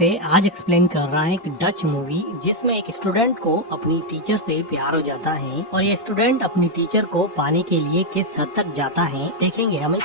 पे आज एक्सप्लेन कर रहा है एक डच मूवी जिसमें एक स्टूडेंट को अपनी टीचर से प्यार हो जाता है और ये स्टूडेंट अपनी टीचर को पाने के लिए किस हद तक जाता है देखेंगे हम इस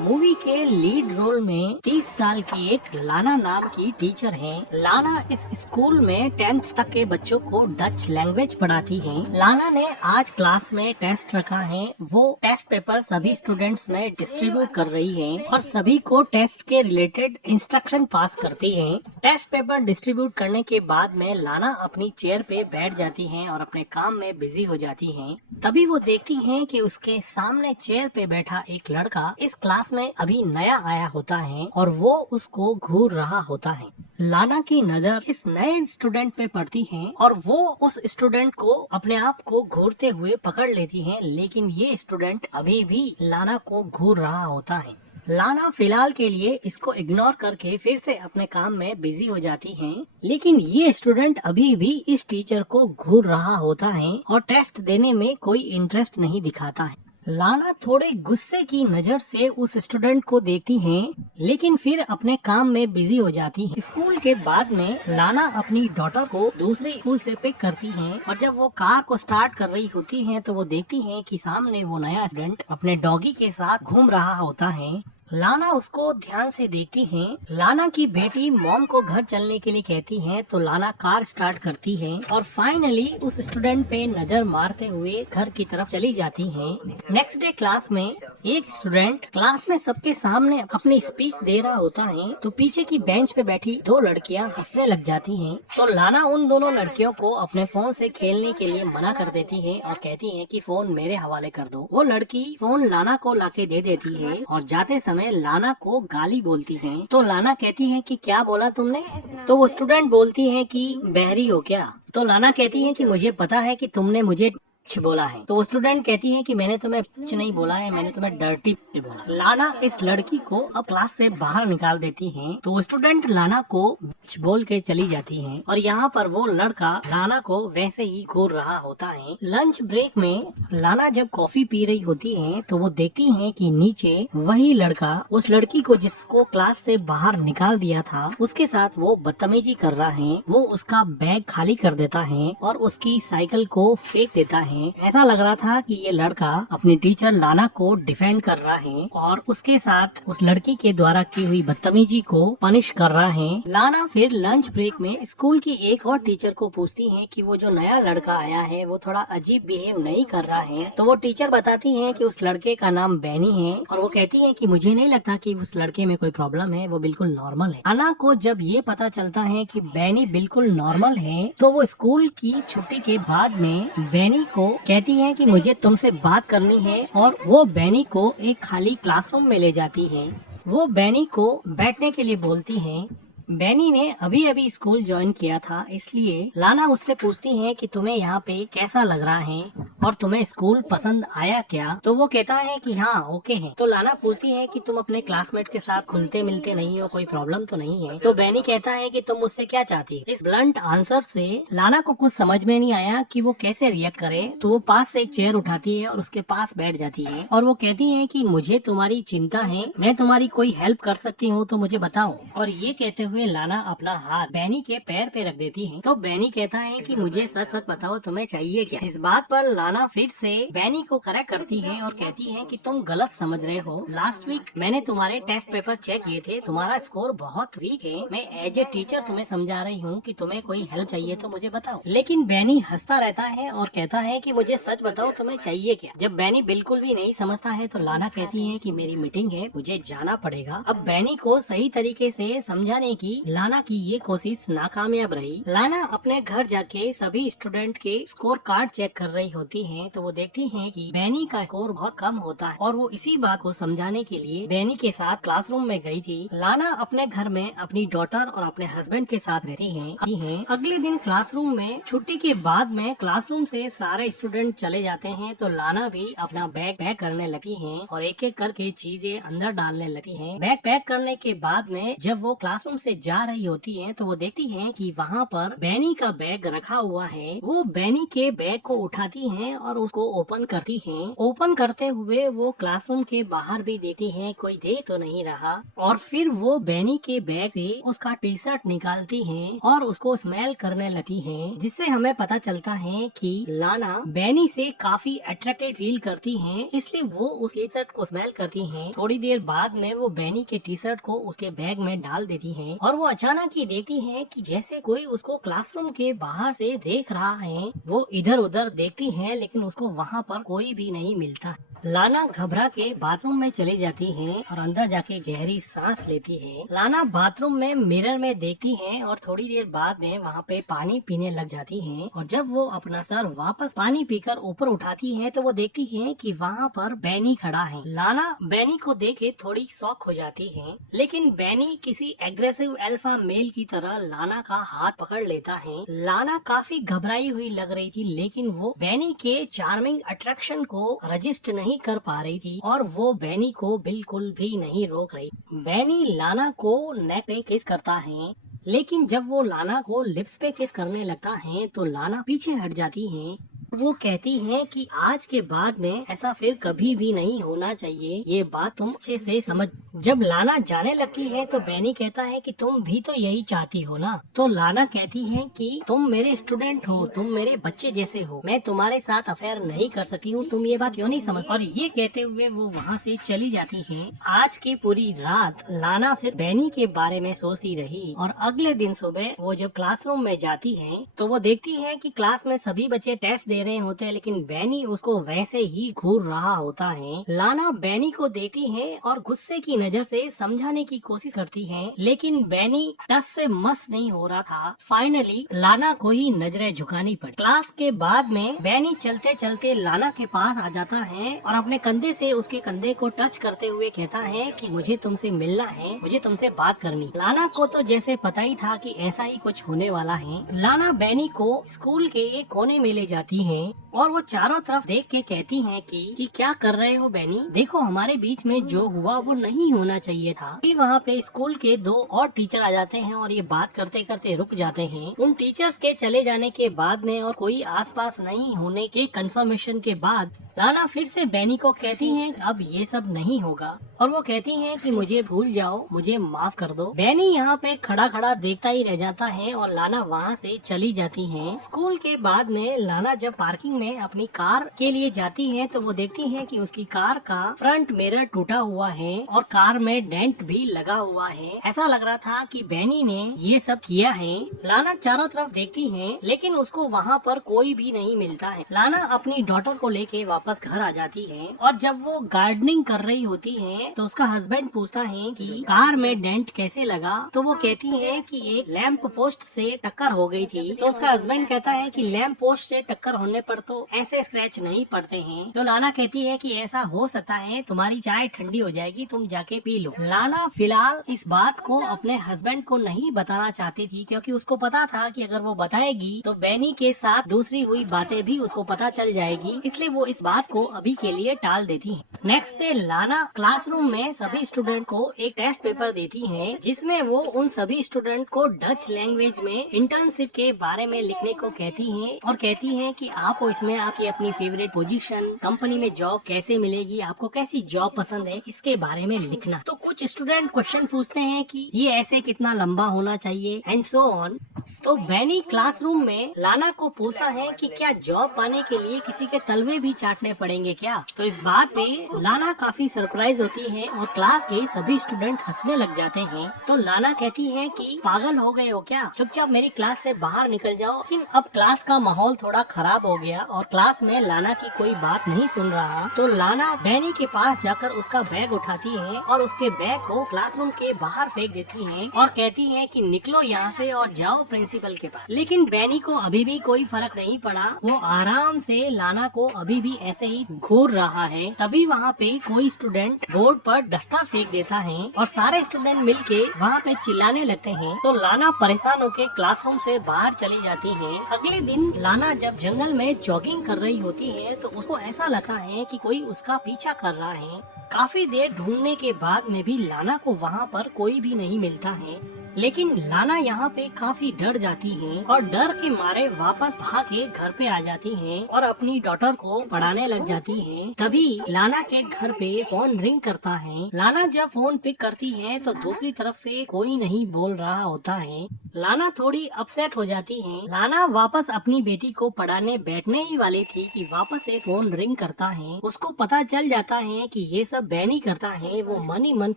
मूवी के लीड रोल में 30 साल की एक लाना नाम की टीचर है। लाना इस स्कूल में 10th तक के बच्चों को डच लैंग्वेज पढ़ाती है। लाना ने आज क्लास में टेस्ट रखा है। वो टेस्ट पेपर सभी स्टूडेंट्स में डिस्ट्रीब्यूट कर रही है और सभी को टेस्ट के रिलेटेड इंस्ट्रक्शन पास करती है। टेस्ट पेपर डिस्ट्रीब्यूट करने के बाद में लाना अपनी चेयर पे बैठ जाती है और अपने काम में बिजी हो जाती है। तभी वो देखती है कि उसके सामने चेयर पे बैठा एक लड़का इस क्लास में अभी नया आया होता है और वो उसको घूर रहा होता है। लाना की नजर इस नए स्टूडेंट पे पड़ती है और वो उस स्टूडेंट को अपने आप को घूरते हुए पकड़ लेती है, लेकिन ये स्टूडेंट अभी भी लाना को घूर रहा होता है। लाना फिलहाल के लिए इसको इग्नोर करके फिर से अपने काम में बिजी हो जाती है, लेकिन ये स्टूडेंट अभी भी इस टीचर को घूर रहा होता है और टेस्ट देने में कोई इंटरेस्ट नहीं दिखाता है। लाना थोड़े गुस्से की नजर से उस स्टूडेंट को देखती है, लेकिन फिर अपने काम में बिजी हो जाती है। स्कूल के बाद में लाना अपनी डॉटर को दूसरे स्कूल से पिक करती है और जब वो कार को स्टार्ट कर रही होती है तो वो देखती है कि सामने वो नया स्टूडेंट अपने डॉगी के साथ घूम रहा होता है। लाना उसको ध्यान से देखती है। लाना की बेटी मॉम को घर चलने के लिए कहती है तो लाना कार स्टार्ट करती है और फाइनली उस स्टूडेंट पे नजर मारते हुए घर की तरफ चली जाती है। नेक्स्ट डे क्लास में एक स्टूडेंट क्लास में सबके सामने अपनी स्पीच दे रहा होता है तो पीछे की बेंच पे बैठी दो लड़कियां हंसने लग जाती हैं। तो लाना उन दोनों लड़कियों को अपने फोन से खेलने के लिए मना कर देती है और कहती है कि फोन मेरे हवाले कर दो। वो लड़की फोन लाना को लाके दे देती है और जाते समय लाना को गाली बोलती है। तो लाना कहती है कि क्या बोला तुमने? तो वो स्टूडेंट बोलती है कि बहरी हो क्या? तो लाना कहती है कि मुझे पता है कि तुमने मुझे बोला है। तो वो स्टूडेंट कहती है कि मैंने तुम्हें कुछ नहीं बोला है, मैंने तुम्हें डर्टी बोला। लाना इस लड़की को अब क्लास से बाहर निकाल देती है। तो वो स्टूडेंट लाना को बोल के चली जाती है और यहाँ पर वो लड़का लाना को वैसे ही घूर रहा होता है। लंच ब्रेक में लाना जब कॉफी पी रही होती है तो वो देखती है कि नीचे वही लड़का उस लड़की को जिसको क्लास से बाहर निकाल दिया था उसके साथ वो बदतमीजी कर रहा है। वो उसका बैग खाली कर देता है और उसकी साइकिल को फेंक देता है। ऐसा लग रहा था कि ये लड़का अपनी टीचर लाना को डिफेंड कर रहा है और उसके साथ उस लड़की के द्वारा की हुई बदतमीजी को पनिश कर रहा है। लाना फिर लंच ब्रेक में स्कूल की एक और टीचर को पूछती है कि वो जो नया लड़का आया है वो थोड़ा अजीब बिहेव नहीं कर रहा है। तो वो टीचर बताती है कि उस लड़के का नाम बैनी है और वो कहती है कि मुझे नहीं लगता कि उस लड़के में कोई प्रॉब्लम है, वो बिल्कुल नॉर्मल है। लाना को जब ये पता चलता है कि बैनी बिल्कुल नॉर्मल है तो वो स्कूल की छुट्टी के बाद में बैनी को कहती है कि मुझे तुमसे बात करनी है और वो बैनी को एक खाली क्लासरूम में ले जाती है। वो बैनी को बैठने के लिए बोलती है। बैनी ने अभी अभी स्कूल ज्वाइन किया था, इसलिए लाना उससे पूछती है कि तुम्हें यहाँ पे कैसा लग रहा है और तुम्हें स्कूल पसंद आया क्या? तो वो कहता है कि हाँ ओके है। तो लाना पूछती है कि तुम अपने क्लासमेट के साथ खुलते मिलते नहीं हो, कोई प्रॉब्लम तो नहीं है? तो बैनी कहता है कि तुम मुझसे क्या चाहती हो? इस ब्लंट आंसर से लाना को कुछ समझ में नहीं आया कि वो कैसे रिएक्ट करे। तो वो पास से एक चेयर उठाती है और उसके पास बैठ जाती है और वो कहती है कि मुझे तुम्हारी चिंता है, मैं तुम्हारी कोई हेल्प कर सकती हूँ तो मुझे बताओ। और ये कहते हुए लाना अपना हाथ बैनी के पैर पे रख देती है। तो बैनी कहता है कि मुझे सच सच बताओ तुम्हें चाहिए क्या? इस बात पर लाना फिर से बैनी को करेक्ट करती है और कहती है कि तुम गलत समझ रहे हो। लास्ट वीक मैंने तुम्हारे टेस्ट पेपर चेक किए थे, तुम्हारा स्कोर बहुत वीक है। मैं एज ए टीचर तुम्हें समझा रही हूँ कि तुम्हें कोई हेल्प चाहिए तो मुझे बताओ। लेकिन बैनी हंसता रहता है और कहता है कि मुझे सच बताओ तुम्हें चाहिए क्या? जब बैनी बिल्कुल भी नहीं समझता है तो लाना कहती है कि मेरी मीटिंग है, मुझे जाना पड़ेगा। अब बैनी को सही तरीके से समझाने की लाना की ये कोशिश नाकामयाब रही। लाना अपने घर जाके सभी स्टूडेंट के स्कोर कार्ड चेक कर रही होती है तो वो देखती है कि बैनी का स्कोर बहुत कम होता है और वो इसी बात को समझाने के लिए बैनी के साथ क्लासरूम में गई थी। लाना अपने घर में अपनी डॉटर और अपने हस्बैंड के साथ रहती है। अगले दिन क्लासरूम में छुट्टी के बाद में क्लासरूम से सारे स्टूडेंट चले जाते हैं तो लाना भी अपना बैग पैक करने लगती है और एक एक करके चीजें अंदर डालने लगती है। बैग पैक करने के बाद में जब वो क्लासरूम से से जा रही होती है तो वो देखती है कि वहाँ पर बैनी का बैग रखा हुआ है। वो बैनी के बैग को उठाती है और उसको ओपन करती है। ओपन करते हुए वो क्लासरूम के बाहर भी देखती है, कोई देख तो नहीं रहा। और फिर वो बैनी के बैग से उसका टी शर्ट निकालती है और उसको स्मेल करने लगती है, जिससे हमें पता चलता है कि लाना बैनी से काफी अट्रैक्टेड फील करती है, इसलिए वो उस टी शर्ट को स्मेल करती है। थोड़ी देर बाद में वो बैनी के टी शर्ट को उसके बैग में डाल देती है और वो अचानक ही देखती है कि जैसे कोई उसको क्लासरूम के बाहर से देख रहा है। वो इधर उधर देखती है लेकिन उसको वहाँ पर कोई भी नहीं मिलता। लाना घबरा के बाथरूम में चली जाती है और अंदर जाके गहरी सांस लेती है। लाना बाथरूम में मिरर में देखती है और थोड़ी देर बाद में वहाँ पे पानी पीने लग जाती है। और जब वो अपना सर वापस पानी पीकर ऊपर उठाती है तो वो देखती है कि वहाँ पर बैनी खड़ा है। लाना बैनी को देखे थोड़ी शॉक हो जाती है, लेकिन बैनी किसी एग्रेसिव अल्फा मेल की तरह लाना का हाथ पकड़ लेता है। लाना काफी घबराई हुई लग रही थी, लेकिन वो बैनी के चार्मिंग अट्रैक्शन को रजिस्ट नहीं कर पा रही थी और वो बैनी को बिल्कुल भी नहीं रोक रही। बैनी लाना को नेक पे किस करता है, लेकिन जब वो लाना को लिप्स पे किस करने लगता है तो लाना पीछे हट जाती है। वो कहती है कि आज के बाद में ऐसा फिर कभी भी नहीं होना चाहिए, ये बात तुम अच्छे से समझ। जब लाना जाने लगती है तो बैनी कहता है कि तुम भी तो यही चाहती हो ना। तो लाना कहती है कि तुम मेरे स्टूडेंट हो, तुम मेरे बच्चे जैसे हो, मैं तुम्हारे साथ अफेयर नहीं कर सकती हूँ, तुम ये बात क्यों नहीं समझ। और ये कहते हुए वो वहाँ से चली जाती है। आज की पूरी रात लाना फिर बैनी के बारे में सोचती रही और अगले दिन सुबह वो जब क्लासरूम में जाती है तो वो देखती है कि क्लास में सभी बच्चे टेस्ट दे रहे होते हैं, लेकिन बैनी उसको वैसे ही घूर रहा होता है। लाना बैनी को देखती है और गुस्से की नजर से समझाने की कोशिश करती है, लेकिन बैनी टस से मस नहीं हो रहा था। फाइनली लाना को ही नजरें झुकानी पड़ी। क्लास के बाद में बैनी चलते चलते लाना के पास आ जाता है और अपने कंधे से उसके कंधे को टच करते हुए कहता है कि मुझे तुमसे मिलना है, मुझे तुमसे बात करनी। लाना को तो जैसे पता ही था कि ऐसा ही कुछ होने वाला है। लाना बैनी को स्कूल के एक कोने में ले जाती है और वो चारों तरफ देख के कहती है कि क्या कर रहे हो बैनी, देखो हमारे बीच में जो हुआ वो नहीं होना चाहिए था। वहाँ पे स्कूल के दो और टीचर आ जाते हैं और ये बात करते करते रुक जाते हैं। उन टीचर्स के चले जाने के बाद में और कोई आसपास नहीं होने के कंफर्मेशन के बाद लाना फिर से बैनी को कहती है अब ये सब नहीं होगा और वो कहती है कि मुझे भूल जाओ, मुझे माफ कर दो। बैनी यहाँ पे खड़ा खड़ा देखता ही रह जाता है और लाना वहाँ से चली जाती है। स्कूल के बाद में लाना जब पार्किंग में अपनी कार के लिए जाती है तो वो देखती है कि उसकी कार का फ्रंट मिरर टूटा हुआ है और कार में डेंट भी लगा हुआ है। ऐसा लग रहा था कि बैनी ने ये सब किया है। लाना चारों तरफ देखती है लेकिन उसको वहाँ पर कोई भी नहीं मिलता है। लाना अपनी डॉटर को लेके वापस घर आ जाती है और जब वो गार्डनिंग कर रही होती है तो उसका हस्बैंड पूछता है कि कार में डेंट कैसे लगा, तो वो कहती है कि एक लैंप पोस्ट से टक्कर हो गई थी। तो उसका हस्बैंड कहता है कि लैंप पोस्ट से टक्कर होने पर तो ऐसे स्क्रैच नहीं पड़ते हैं। तो लाना कहती है कि ऐसा हो सकता है, तुम्हारी चाय ठंडी हो जाएगी, तुम जाके पी लो। लाना फिलहाल इस बात को अपने हस्बैंड को नहीं बताना चाहती थी क्योंकि उसको पता था कि अगर वो बताएगी तो बैनी के साथ दूसरी हुई बातें भी उसको पता चल जाएगी, इसलिए वो इस बात को अभी के लिए टाल देती है। नेक्स्ट डे लाना क्लासरूम में सभी स्टूडेंट को एक टेस्ट पेपर देती है जिसमें वो उन सभी स्टूडेंट को डच लैंग्वेज में इंटर्नशिप के बारे में लिखने को कहती है और कहती है कि आपको इसमें आपकी अपनी फेवरेट पोजीशन, कंपनी में जॉब कैसे मिलेगी, आपको कैसी जॉब पसंद है, इसके बारे में लिखना। तो कुछ स्टूडेंट क्वेश्चन पूछते हैं कि ये ऐसे कितना लंबा होना चाहिए एंड सो ऑन। तो बैनी क्लासरूम में लाना को पूछता है कि क्या जॉब पाने के लिए किसी के तलवे भी चाटने पड़ेंगे क्या। तो इस बात पे लाना काफी सरप्राइज होती है और क्लास के सभी स्टूडेंट हंसने लग जाते हैं। तो लाना कहती है कि पागल हो गए हो क्या, चुपचाप मेरी क्लास से बाहर निकल जाओ। लेकिन अब क्लास का माहौल थोड़ा खराब हो गया और क्लास में लाना की कोई बात नहीं सुन रहा। तो लाना बैनी के पास जाकर उसका बैग उठाती है और उसके बैग को क्लासरूम के बाहर फेंक देती है और कहती है कि निकलो यहाँ से और जाओ प्रिंसिपल के पास। लेकिन बैनी को अभी भी कोई फर्क नहीं पड़ा, वो आराम से लाना को अभी भी ऐसे ही घूर रहा है। तभी वहाँ पे कोई स्टूडेंट बोर्ड पर डस्टर फेंक देता है और सारे स्टूडेंट मिलके वहाँ पे चिल्लाने लगते हैं। तो लाना परेशान होकर क्लासरूम से बाहर चली जाती है। अगले दिन लाना जब जंगल में जॉगिंग कर रही होती है तो उसको ऐसा लगा है कि कोई उसका पीछा कर रहा है। काफी देर ढूंढने के बाद में भी लाना को वहाँ पर कोई भी नहीं मिलता है। लेकिन लाना यहाँ पे काफी डर जाती है और डर के मारे वापस भाग के घर पे आ जाती है और अपनी डॉटर को पढ़ाने लग जाती है। तभी लाना के घर पे फोन रिंग करता है। लाना जब फोन पिक करती है तो दूसरी तरफ से कोई नहीं बोल रहा होता है। लाना थोड़ी अपसेट हो जाती है। लाना वापस अपनी बेटी को पढ़ाने बैठने ही वाली थी कि वापस से फोन रिंग करता है। उसको पता चल जाता है कि ये सब बैनी करता है। वो मन ही मन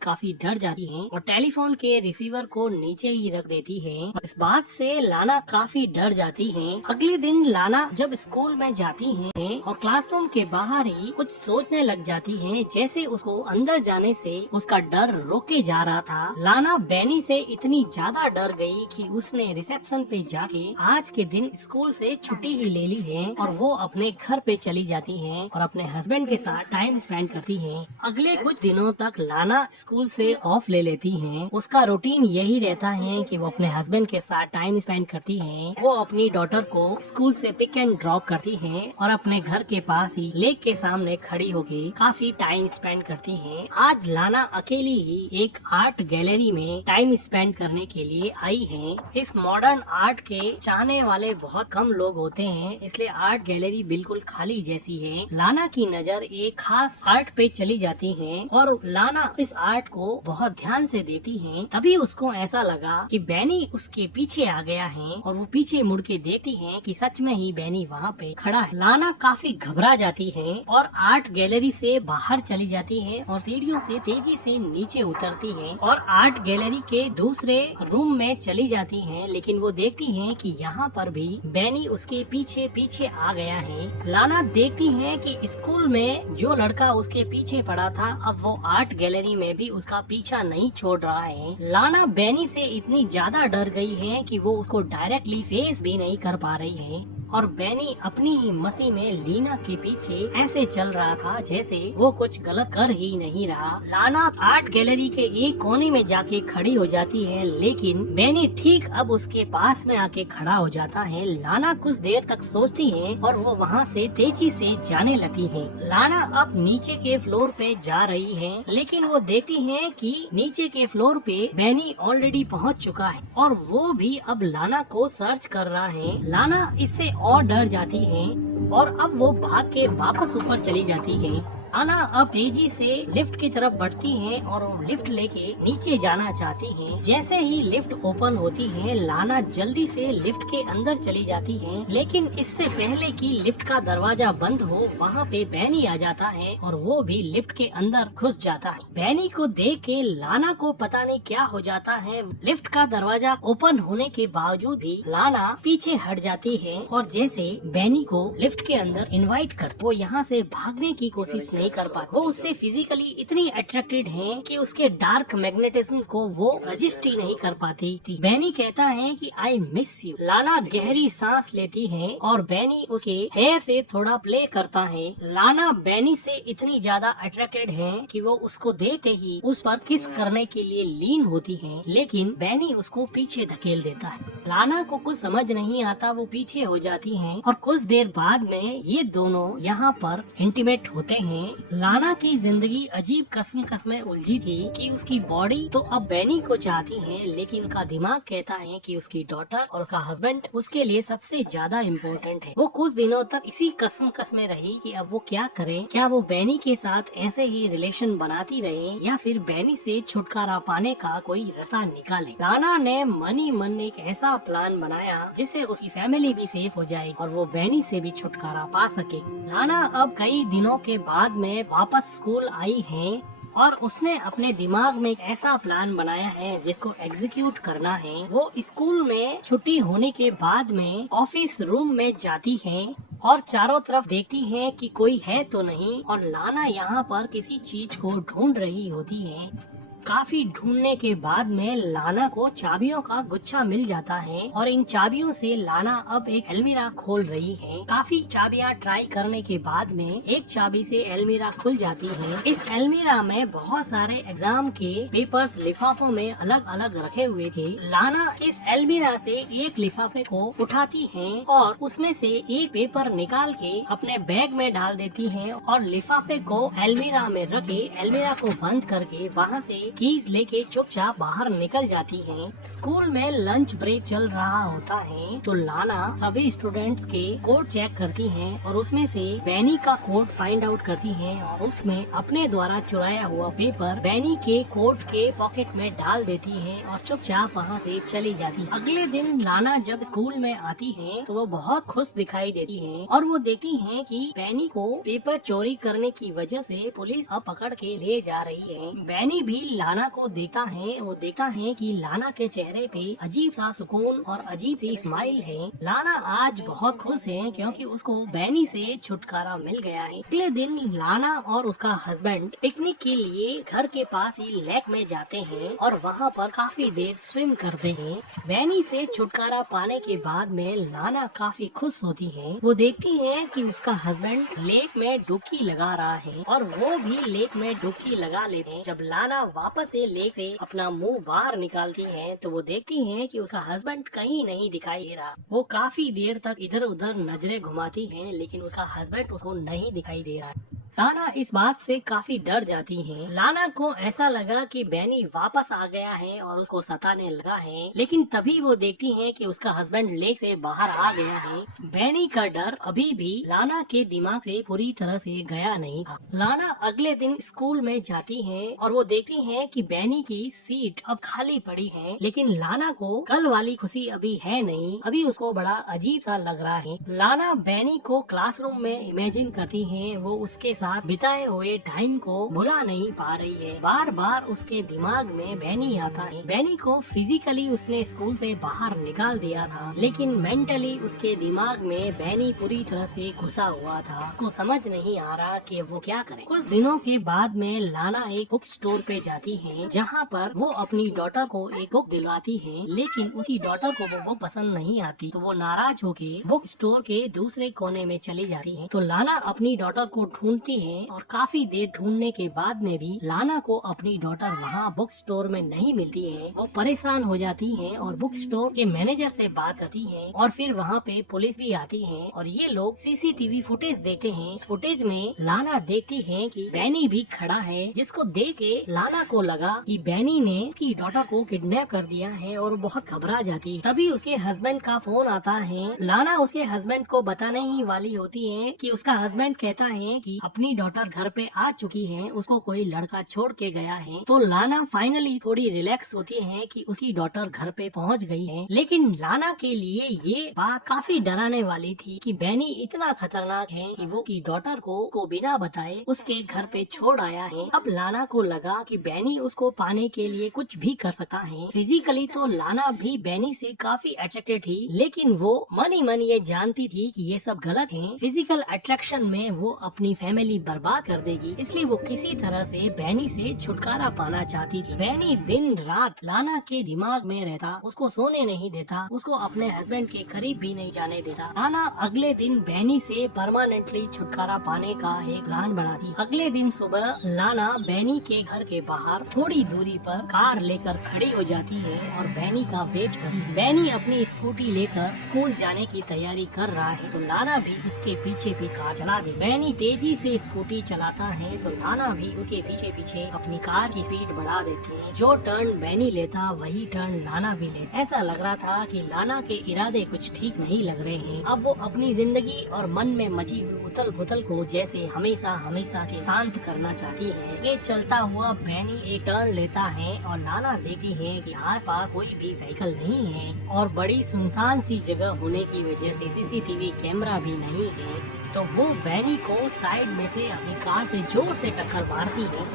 काफी डर जाती है और टेलीफोन के रिसीवर को नीचे ही रख देती है। इस बात से लाना काफी डर जाती है। अगले दिन लाना जब स्कूल में जाती है और क्लासरूम के बाहर ही कुछ सोचने लग जाती है, जैसे उसको अंदर जाने से उसका डर रोके जा रहा था। लाना बैनी से इतनी ज्यादा डर गई कि उसने रिसेप्शन पे जाके आज के दिन स्कूल से छुट्टी ही ले ली है और वो अपने घर पे चली जाती है और अपने हस्बैंड के साथ टाइम स्पेंड करती है। अगले कुछ दिनों तक लाना स्कूल से ऑफ ले लेती है। उसका रूटीन यही रहता है कि वो अपने हस्बैंड के साथ टाइम स्पेंड करती है। वो अपनी डॉटर को स्कूल से पिक एंड ड्रॉप करती है और अपने घर के पास ही लेक के सामने खड़ी होकर काफी टाइम स्पेंड करती है। आज लाना अकेली ही एक आर्ट गैलरी में टाइम स्पेंड करने के लिए आई है। इस मॉडर्न आर्ट के चाहने वाले बहुत कम लोग होते हैं, इसलिए आर्ट गैलरी बिल्कुल खाली जैसी है। लाना की नजर एक खास आर्ट पे चली जाती है और लाना इस आर्ट को बहुत ध्यान से देखती है। तभी उसको ऐसा लगा कि बैनी उसके पीछे आ गया है और वो पीछे मुड़ के देखती है कि सच में ही बैनी वहाँ पे खड़ा है। लाना काफी घबरा जाती है और आर्ट गैलरी से बाहर चली जाती है और सीढ़ियों से तेजी से नीचे उतरती है और आर्ट गैलरी के दूसरे रूम में चली जाती है। लेकिन वो देखती है कि यहाँ पर भी बैनी उसके पीछे पीछे आ गया है। लाना देखती है कि स्कूल में जो लड़का उसके पीछे पड़ा था अब वो आर्ट गैलरी में भी उसका पीछा नहीं छोड़ रहा है। लाना बैनी से इतनी ज्यादा डर गई है कि वो उसको डायरेक्टली फेस भी नहीं कर पा रही है और बैनी अपनी ही मस्ती में लीना के पीछे ऐसे चल रहा था जैसे वो कुछ गलत कर ही नहीं रहा। लाना आर्ट गैलरी के एक कोने में जाके खड़ी हो जाती है, लेकिन बैनी ठीक अब उसके पास में आके खड़ा हो जाता है। लाना कुछ देर तक सोचती है और वो वहाँ से तेजी से जाने लगती है। लाना अब नीचे के फ्लोर पे जा रही है, लेकिन वो देखती है कि नीचे के फ्लोर पे बैनी ऑलरेडी पहुँच चुका है और वो भी अब लाना को सर्च कर रहा है। लाना इससे और डर जाती है और अब वो भाग के वापस ऊपर चली जाती है। लाना अब तेजी से लिफ्ट की तरफ बढ़ती है और वो लिफ्ट लेके नीचे जाना चाहती है। जैसे ही लिफ्ट ओपन होती है लाना जल्दी से लिफ्ट के अंदर चली जाती है, लेकिन इससे पहले कि लिफ्ट का दरवाजा बंद हो वहाँ पे बैनी आ जाता है और वो भी लिफ्ट के अंदर घुस जाता है। बैनी को देख के लाना को पता नहीं क्या हो जाता है। लिफ्ट का दरवाजा ओपन होने के बावजूद भी लाना पीछे हट जाती है और जैसे बैनी को लिफ्ट के अंदर इनवाइट कर वो यहाँ से भागने की कोशिश नहीं कर पाती। वो उससे फिजिकली इतनी अट्रैक्टेड है कि उसके डार्क मैग्नेटिज्म को वो रजिस्ट ही नहीं कर पाती थी। बैनी कहता है कि आई मिस यू। लाना गहरी सांस लेती है और बैनी उसके हेयर से थोड़ा प्ले करता है। लाना बैनी से इतनी ज्यादा अट्रैक्टेड है कि वो उसको देखते ही उस पर किस करने के लिए लीन होती है, लेकिन बैनी उसको पीछे धकेल देता है। लाना को कुछ समझ नहीं आता, वो पीछे हो जाती है और कुछ देर बाद में ये दोनों यहाँ पर इंटीमेट होते हैं। लाना की जिंदगी अजीब कस्म में उलझी थी कि उसकी बॉडी तो अब बैनी को चाहती है, लेकिन उनका दिमाग कहता है कि उसकी डॉटर और उसका हस्बैंड उसके लिए सबसे ज्यादा इम्पोर्टेंट है। वो कुछ दिनों तक इसी कस्म में रही कि अब वो क्या करे। क्या वो बैनी के साथ ऐसे ही रिलेशन बनाती रहे या फिर बैनी से छुटकारा पाने का कोई रास्ता निकाले। लाना ने मन ही मन एक ऐसा प्लान बनाया जिससे उसकी फैमिली भी सेफ हो जाए और वो बैनी से भी छुटकारा पा सके। लाना अब कई दिनों के बाद में वापस स्कूल आई है और उसने अपने दिमाग में एक ऐसा प्लान बनाया है जिसको एग्जीक्यूट करना है। वो स्कूल में छुट्टी होने के बाद में ऑफिस रूम में जाती है और चारों तरफ देखती है कि कोई है तो नहीं और लाना यहाँ पर किसी चीज को ढूंढ रही होती है। काफी ढूंढने के बाद में लाना को चाबियों का गुच्छा मिल जाता है और इन चाबियों से लाना अब एक अलमीरा खोल रही है। काफी चाबियां ट्राई करने के बाद में एक चाबी से अलमीरा खुल जाती है। इस अलमीरा में बहुत सारे एग्जाम के पेपर्स लिफाफों में अलग अलग रखे हुए थे। लाना इस अलमीरा से एक लिफाफे को उठाती है और उसमें से एक पेपर निकाल के अपने बैग में डाल देती है और लिफाफे को अलमीरा में रखे अलमीरा को बंद करके वहाँ से कीज लेके चुपचाप बाहर निकल जाती है। स्कूल में लंच ब्रेक चल रहा होता है तो लाना सभी स्टूडेंट्स के कोड चेक करती है और उसमें से बैनी का कोड फाइंड आउट करती है और उसमें अपने द्वारा चुराया हुआ पेपर बैनी के कोट के पॉकेट में डाल देती है और चुपचाप वहाँ से चली जाती है। अगले दिन लाना जब स्कूल में आती है तो वो बहुत खुश दिखाई देती है और वो देखती है कि बैनी को पेपर चोरी करने की वजह से पुलिस अब पकड़ के ले जा रही है। बैनी भी लाना को देखता है, वो देखता है कि लाना के चेहरे पे अजीब सा सुकून और अजीब सी स्माइल है। लाना आज बहुत खुश है क्योंकि उसको बैनी से छुटकारा मिल गया है। अगले दिन लाना और उसका हस्बैंड पिकनिक के लिए घर के पास ही लेक में जाते हैं और वहाँ पर काफी देर स्विम करते हैं। बैनी से छुटकारा पाने के बाद में लाना काफी खुश होती है। वो देखती है कि उसका हस्बैंड लेक में डुबकी लगा रहा है और वो भी लेक में डुबकी लगा लेते हैं। जब लाना वापस से लेक से अपना मुंह बाहर निकालती है तो वो देखती है कि उसका हस्बैंड कहीं नहीं दिखाई दे रहा। वो काफी देर तक इधर उधर नजरें घुमाती है लेकिन उसका हस्बैंड उसको नहीं दिखाई दे रहा है। लाना इस बात से काफी डर जाती है। लाना को ऐसा लगा कि बैनी वापस आ गया है और उसको सताने लगा है, लेकिन तभी वो देखती है कि उसका हस्बैंड लेक से बाहर आ गया है। बैनी का डर अभी भी लाना के दिमाग से पूरी तरह से गया नहीं था। लाना अगले दिन स्कूल में जाती है और वो देखती है कि बैनी की सीट अब खाली पड़ी है, लेकिन लाना को कल वाली खुशी अभी है नहीं। अभी उसको बड़ा अजीब सा लग रहा है। लाना बैनी को क्लासरूम में इमेजिन करती है, वो उसके साथ बिताए हुए टाइम को भुला नहीं पा रही है। बार बार उसके दिमाग में बैनी आता है। बैनी को फिजिकली उसने स्कूल से बाहर निकाल दिया था, लेकिन मेंटली उसके दिमाग में बैनी पूरी तरह से घुसा हुआ था। उसको समझ नहीं आ रहा कि वो क्या करे। कुछ दिनों के बाद में लाना एक बुक स्टोर पे जाती है, जहाँ पर वो अपनी डॉटर को एक बुक दिलवाती है, लेकिन उसकी डॉटर को वो बुक पसंद नहीं आती तो वो नाराज होके बुक स्टोर के दूसरे कोने में चली जाती है। तो लाना अपनी डॉटर को ढूंढती है और काफी देर ढूंढने के बाद में भी लाना को अपनी डॉटर वहाँ बुक स्टोर में नहीं मिलती है। वो परेशान हो जाती है और बुक स्टोर के मैनेजर से बात करती है और फिर वहाँ पे पुलिस भी आती है और ये लोग सीसीटीवी फुटेज देखते हैं। इस फुटेज में लाना देखती है कि बैनी भी खड़ा है, जिसको देख के लाना को लगा कि बैनी ने उसकी डॉटर को किडनैप कर दिया है और बहुत घबरा जाती है। तभी उसके हस्बैंड का फोन आता है। लाना उसके हस्बैंड को बताने ही वाली होती है कि उसका हस्बैंड कहता है कि अपनी डॉटर घर पे आ चुकी है, उसको कोई लड़का छोड़ के गया है। तो लाना फाइनली थोड़ी रिलैक्स होती है कि उसकी डॉटर घर पे पहुंच गई है। लेकिन लाना के लिए ये बात काफी डराने वाली थी कि बैनी इतना खतरनाक है कि वो की डॉटर को बिना बताए उसके घर पे छोड़ आया है। अब लाना को लगा कि बैनी उसको पाने के लिए कुछ भी कर सकता है। फिजिकली तो लाना भी बैनी से काफी अट्रैक्टेड थी, लेकिन वो मन ही मन ये जानती थी कि ये सब गलत है। फिजिकल अट्रैक्शन में वो अपनी फैमिली बर्बाद कर देगी, इसलिए वो किसी तरह से बैनी से छुटकारा पाना चाहती थी। बैनी दिन रात लाना के दिमाग में रहता, उसको सोने नहीं देता, उसको अपने हस्बैंड के करीब भी नहीं जाने देता। लाना अगले दिन बैनी से परमानेंटली छुटकारा पाने का एक प्लान बनाती। अगले दिन सुबह लाना बैनी के घर के बाहर थोड़ी दूरी पर कार लेकर खड़ी हो जाती है और बैनी का वेट करती। बैनी अपनी स्कूटी लेकर स्कूल जाने की तैयारी कर रहा है तो लाना भी उसके पीछे भी कार चला दे। बैनी तेजी से स्कूटी चलाता है तो लाना भी उसके पीछे पीछे अपनी कार की स्पीड बढ़ा देती है। जो टर्न बैनी लेता वही टर्न लाना भी ले। ऐसा लग रहा था कि लाना के इरादे कुछ ठीक नहीं लग रहे हैं। अब वो अपनी जिंदगी और मन में मची हुई उथल पुथल को जैसे हमेशा हमेशा के शांत करना चाहती है। ये चलता हुआ बैनी एक टर्न लेता है और लाना देखती है कि आसपास कोई भी व्हीकल नहीं है और बड़ी सुनसान सी जगह होने की वजह से सीसीटीवी कैमरा भी नहीं है। तो वो बैनी को साइड में से अपनी कार से जोर से टक्कर मारती है,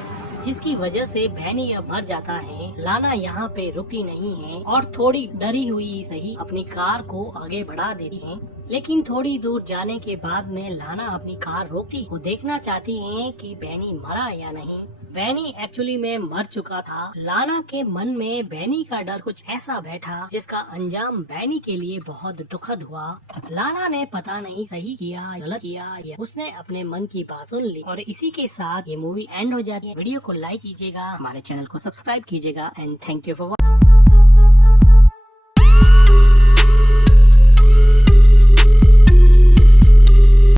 जिसकी वजह से बैनी अब मर जाता है। लाना यहाँ पे रुकती नहीं है और थोड़ी डरी हुई सही अपनी कार को आगे बढ़ा देती है, लेकिन थोड़ी दूर जाने के बाद में लाना अपनी कार रोकती। वो देखना चाहती है कि बैनी मरा या नहीं। बैनी एक्चुअली में मर चुका था। लाना के मन में बैनी का डर कुछ ऐसा बैठा जिसका अंजाम बैनी के लिए बहुत दुखद हुआ। लाना ने पता नहीं सही किया गलत किया, उसने अपने मन की बात सुन ली और इसी के साथ ये मूवी एंड हो जाती है। वीडियो को लाइक कीजिएगा, हमारे चैनल को सब्सक्राइब कीजिएगा एंड थैंक यू फॉर